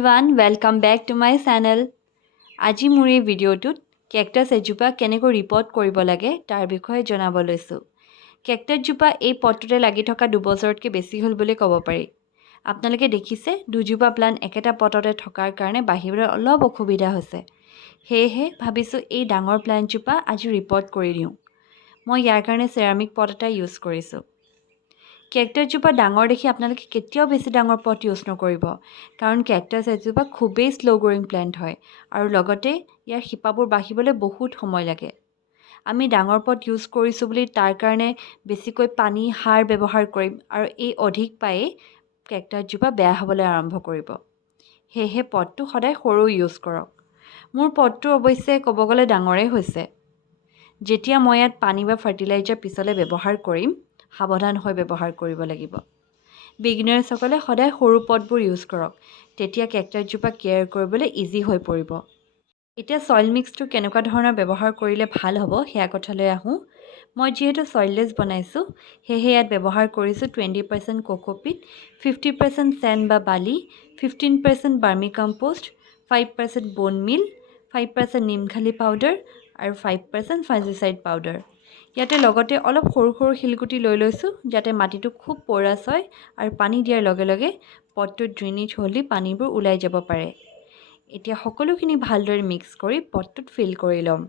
everyone, welcome back to my channel. আজি মোৰ এই ভিডিঅ'টোত কেকটাছ এজোপা কেনেকৈ ৰিপৰ্ট কৰিব লাগে তাৰ বিষয়ে জনাব লৈছোঁ। কেকটাছজোপা এই পটটোতে লাগি থকা 2 বছৰতকৈ বেছি হ'ল বুলি ক'ব পাৰি। আপোনালোকে দেখিছে দুজোপা প্লান্ট একেটা পটতে থকাৰ কাৰণে বাহিৰলৈ অলপ অসুবিধা হৈছে। সেয়েহে ভাবিছোঁ এই ডাঙৰ প্লান্টজোপা আজি ৰিপৰ্ট কৰি দিওঁ। মই ইয়াৰ কাৰণে চেৰামিক পট এটা ইউজ কৰিছোঁ। কেকটাছজোপা ডাঙৰ দেখি আপোনালোকে কেতিয়াও বেছি ডাঙৰ পট ইউজ নকৰিব, কাৰণ কেকটাছ এজোপা খুবেই শ্ল' গ্ৰ'য়িং প্লেণ্ট হয় আৰু লগতে ইয়াৰ শিপাবোৰ বাঢ়িবলৈ বহুত সময় লাগে। আমি ডাঙৰ পট ইউজ কৰিছোঁ বুলি তাৰ কাৰণে বেছিকৈ পানী সাৰ ব্যৱহাৰ কৰিম আৰু এই অধিক পায়ে কেকটাছজোপা বেয়া হ'বলৈ আৰম্ভ কৰিব। সেয়েহে পটটো সদায় সৰু ইউজ কৰক। মোৰ পটটো অৱশ্যে ক'ব গ'লে ডাঙৰেই হৈছে। যেতিয়া মই ইয়াত পানী বা ফাৰ্টিলাইজাৰ পিছলৈ ব্যৱহাৰ কৰিম, সাৱধান হৈ ব্যৱহাৰ কৰিব লাগিব। বিগিনাৰ্ছসকলে সদায় সৰু পটবোৰ ইউজ কৰক, তেতিয়া কেকটাছজোপা কেয়াৰ কৰিবলৈ ইজি হৈ পৰিব। এতিয়া ছইল মিক্সটো কেনেকুৱা ধৰণৰ ব্যৱহাৰ কৰিলে ভাল হ'ব সেয়া কথালৈ আহোঁ। মই যিহেতু ছইললেছ বনাইছোঁ, সেয়েহে ইয়াত ব্যৱহাৰ কৰিছোঁ 20% কোকোপিট, 50% চেণ্ড বা বালি, 15% বাৰ্মি কম্পোষ্ট, 5% বোন মিল, 5% নিমখালি পাউডাৰ আৰু 5% ফাঞ্জিচাইড পাউডাৰ। ইয়াতে লগতে অলপ সৰু সৰু শিলগুটি লৈ লৈছোঁ, যাতে মাটিটো খুব পৰাছ হয় আৰু পানী দিয়াৰ লগে লগে পটটোত ড্ৰেইনেজ হ'লে পানীবোৰ ওলাই যাব পাৰে। এতিয়া সকলোখিনি ভালদৰে মিক্স কৰি পটটোত ফিল কৰি ল'ম।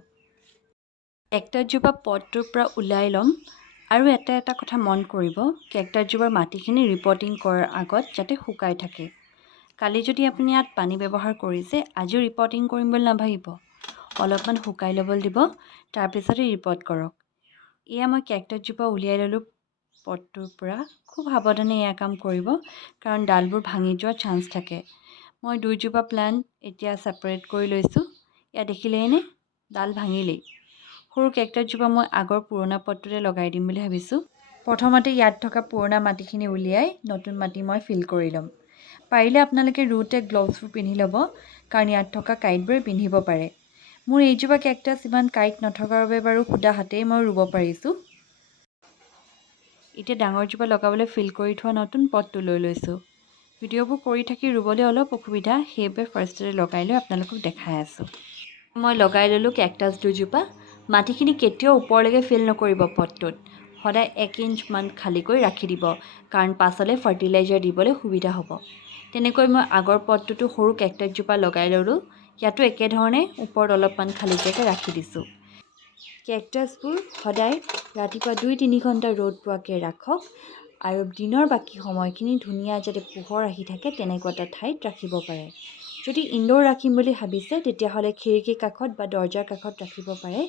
কেকটাছজোপা পটটোৰ পৰা ওলাই ল'ম আৰু এটা কথা মন কৰিব, কেকটাছজোপাৰ মাটিখিনি ৰিপৰ্টিং কৰাৰ আগত যাতে শুকাই থাকে। কালি যদি আপুনি ইয়াত পানী ব্যৱহাৰ কৰিছে, আজিও ৰিপৰ্টিং কৰিম বুলি নাভাবিব। অলপমান শুকাই ল'বলৈ দিব, তাৰপিছতে ৰিপৰ্ট কৰক। এয়া মই কেকটাছজোপা উলিয়াই ল'লোঁ পটটোৰ পৰা। খুব সাৱধানে এয়া কাম কৰিব, কাৰণ ডালবোৰ ভাঙি যোৱাৰ চান্স থাকে। মই দুইজোপা প্লান্ট এতিয়া ছেপাৰেট কৰি লৈছোঁ। এয়া দেখিলেইনে, ডাল ভাঙিলেই। সৰু কেকটাছজোপা মই আগৰ পুৰণা পটটোতে লগাই দিম বুলি ভাবিছোঁ। প্ৰথমতে ইয়াত থকা পুৰণা মাটিখিনি উলিয়াই নতুন মাটি মই ফিল কৰি ল'ম। পাৰিলে আপোনালোকে ৰুটে গ্ল'ভছবোৰ পিন্ধি ল'ব, কাৰণ ইয়াত থকা কাঁইটবোৰে পিন্ধিব পাৰে। মোৰ এইজোপা কেকটাছ ইমান কাঁইট নথকাৰ বাবে বাৰু সুদা হাতেই মই ৰুব পাৰিছোঁ। এতিয়া ডাঙৰজোপা লগাবলৈ ফিল কৰি থোৱা নতুন পটটো লৈ লৈছোঁ। ভিডিঅ'বোৰ কৰি থাকি ৰুবলৈ অলপ অসুবিধা, সেইবাবে ফাৰ্ষ্টতে লগাই লৈ আপোনালোকক দেখাই আছোঁ। মই লগাই ল'লোঁ কেকটাছ দুজোপা। মাটিখিনি কেতিয়াও ওপৰলৈকে ফিল নকৰিব পটটোত। সদায় 1 ইঞ্চমান খালীকৈ ৰাখি দিব, কাৰণ পাছলৈ ফাৰ্টিলাইজাৰ দিবলৈ সুবিধা হ'ব। তেনেকৈ মই আগৰ পটটোতো সৰু কেকটাছজোপা লগাই ল'লোঁ। ইয়াতো একেধৰণে ওপৰত অলপমান খালী জেগা ৰাখি দিছোঁ। কেকটাছবোৰ সদায় ৰাতিপুৱা 2-3 ঘণ্টা ৰ'দ পোৱাকৈ ৰাখক আৰু দিনৰ বাকী সময়খিনি ধুনীয়া যাতে পোহৰ আহি থাকে তেনেকুৱা এটা ঠাইত ৰাখিব পাৰে। যদি ইনডোৰ ৰাখিম বুলি ভাবিছে, তেতিয়াহ'লে খিৰিকীৰ কাষত বা দৰ্জাৰ কাষত ৰাখিব পাৰে।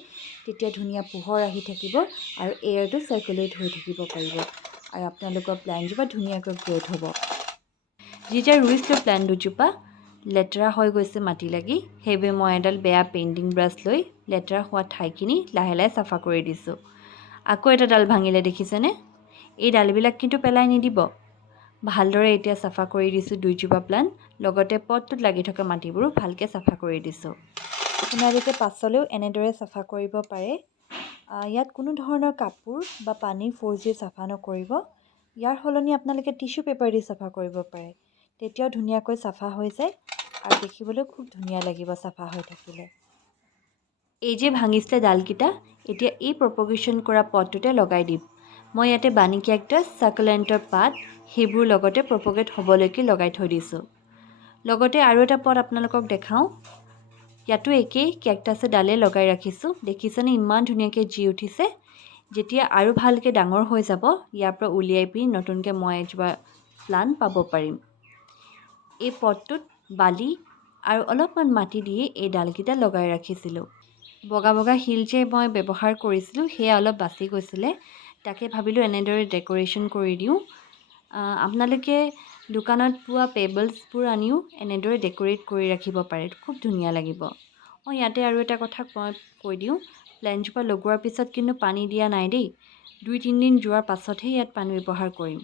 তেতিয়া ধুনীয়া পোহৰ আহি থাকিব আৰু এয়াৰটো চাৰ্কুলেট হৈ থাকিব পাৰিব আৰু আপোনালোকৰ প্লান্টজোপা ধুনীয়াকৈ গ্ৰ'থ হ'ব। যেতিয়া ৰুইছিলোঁ প্লান্ট দুজোপা, লেতেৰা হৈ গৈছে মাটি লাগি, সেইবাবে মই এডাল বেয়া পেইণ্টিং ব্ৰাছ লৈ লেতেৰা হোৱা ঠাইখিনি লাহে লাহে চাফা কৰি দিছোঁ। আকৌ এটা ডাল ভাঙিলে দেখিছেনে? এই ডালবিলাক কিন্তু পেলাই নিদিব। ভালদৰে এতিয়া চাফা কৰি দিছোঁ দুইজোপা প্লান্ট, লগতে পটটোত লাগি থকা মাটিবোৰো ভালকৈ চাফা কৰি দিছোঁ। আপোনালোকে পাছলৈও এনেদৰে চাফা কৰিব পাৰে। ইয়াত কোনো ধৰণৰ কাপোৰ বা পানীৰ ফ'ৰ্চ দি চাফা নকৰিব। ইয়াৰ সলনি আপোনালোকে টিশ্যু পেপাৰ দি চাফা কৰিব পাৰে। তেতিয়াও ধুনীয়াকৈ চাফা হৈ যায় আৰু দেখিবলৈ খুব ধুনীয়া লাগিব চাফা হৈ থাকিলে। এই যে ভাঙিছিলে ডালকেইটা, এতিয়া এই প্ৰপগেশ্যন কৰা পটটোতে লগাই দিম। মই ইয়াতে বানি কেকটাছ, ছাকুলেণ্টৰ পাত, সেইবোৰ লগতে প্ৰপগেট হ'বলৈকে লগাই থৈ দিছোঁ। লগতে আৰু এটা পট আপোনালোকক দেখাওঁ। ইয়াতো একেই কেকটাছে ডালে লগাই ৰাখিছোঁ। দেখিছেনে ইমান ধুনীয়াকৈ জি উঠিছে। যেতিয়া আৰু ভালকৈ ডাঙৰ হৈ যাব, ইয়াৰ পৰা উলিয়াই পিনি নতুনকৈ মই এজোপা প্লান্ট পাব পাৰিম। এই পটটোত বালি আৰু অলপমান মাটি দিয়ে এই ডালকেইটা লগাই ৰাখিছিলোঁ। বগা বগা শিল যে মই ব্যৱহাৰ কৰিছিলোঁ, সেয়া অলপ বাচি গৈছিলে। তাকে ভাবিলোঁ এনেদৰে ডেক'ৰেশ্যন কৰি দিওঁ। আপোনালোকে দোকানত পোৱা পেবলছবোৰ আনিও এনেদৰে ডেক'ৰেট কৰি ৰাখিব পাৰে, খুব ধুনীয়া লাগিব। ইয়াতে আৰু এটা কথা মই কৈ দিওঁ, প্লেণ্টজোপা লগোৱাৰ পিছত কিন্তু পানী দিয়া নাই দেই। 2-3 দিন যোৱাৰ পাছতহে ইয়াত পানী ব্যৱহাৰ কৰিম।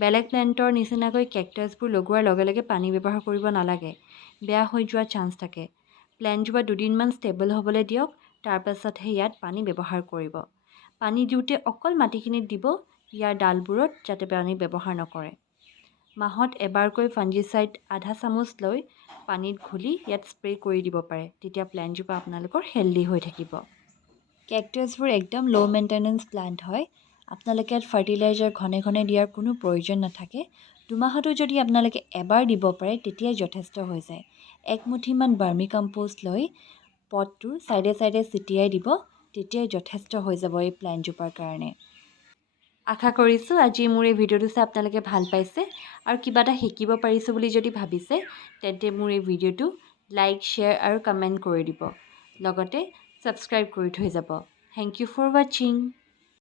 বেলেগ প্লেণ্টৰ নিচিনাকৈ কেকটাছবোৰ লগোৱাৰ লগে লগে পানী ব্যৱহাৰ কৰিব নালাগে, বেয়া হৈ যোৱাৰ চান্স থাকে। প্লেণ্টজোপা 2 দিনমান ষ্টেবল হ'বলৈ দিয়ক, তাৰপাছতহে ইয়াত পানী ব্যৱহাৰ কৰিব। পানী দিওঁতে অকল মাটিখিনিত দিব, ইয়াৰ ডালবোৰত যাতে পানী ব্যৱহাৰ নকৰে। মাহত এবাৰকৈ ফাঞ্জিচাইড আধা চামুচ লৈ পানীত ঘুলি ইয়াত স্প্ৰে কৰি দিব পাৰে, তেতিয়া প্লেণ্টজোপা আপোনালোকৰ হেল্ডি হৈ থাকিব। কেকটাছবোৰ একদম ল' মেইনটেনেঞ্চ প্লাণ্ট হয়। আপোনালোকে ইয়াত ফাৰ্টিলাইজাৰ ঘনে ঘনে দিয়াৰ কোনো প্ৰয়োজন নাথাকে। দুমাহতো যদি আপোনালোকে এবাৰ দিব পাৰে তেতিয়াই যথেষ্ট হৈ যায়। 1 মুঠিমান বাৰ্মি কম্প'ষ্ট লৈ পটটোৰ ছাইডে ছাইডে ছিটিয়াই দিব, তেতিয়াই যথেষ্ট হৈ যাব এই প্লেণ্টজোপাৰ কাৰণে। আশা কৰিছোঁ আজি মোৰ এই ভিডিঅ'টো চাই আপোনালোকে ভাল পাইছে আৰু কিবা এটা শিকিব পাৰিছোঁ বুলি যদি ভাবিছে তেন্তে মোৰ এই ভিডিঅ'টো লাইক, শ্বেয়াৰ আৰু কমেণ্ট কৰি দিব। লগতে ছাবস্ক্ৰাইব কৰি থৈ যাব। থেংক ইউ ফৰ ৱাচিং।